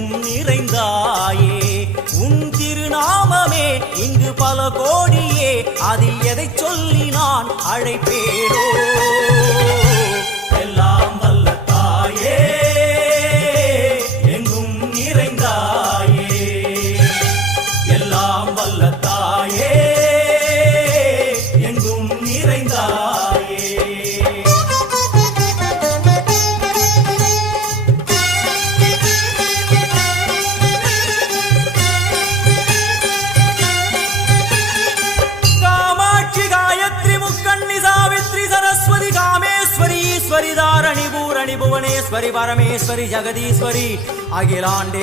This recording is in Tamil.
எங்கும் நிறைந்தாயே உன் திருநாமமே இங்கு பல கோடியே அதில் எதை சொல்லி நான் அழைப்பேனோ எல்லாம் வல்ல தாயே எங்கும் நிறைந்தாயே எல்லாம் வல்ல தாயே எங்கும் நிறைந்தாயே ईश्वरी धारणी भूरणी भुवनेश्वरी परमेश्वरी जगदीश्वरी अखिलांडे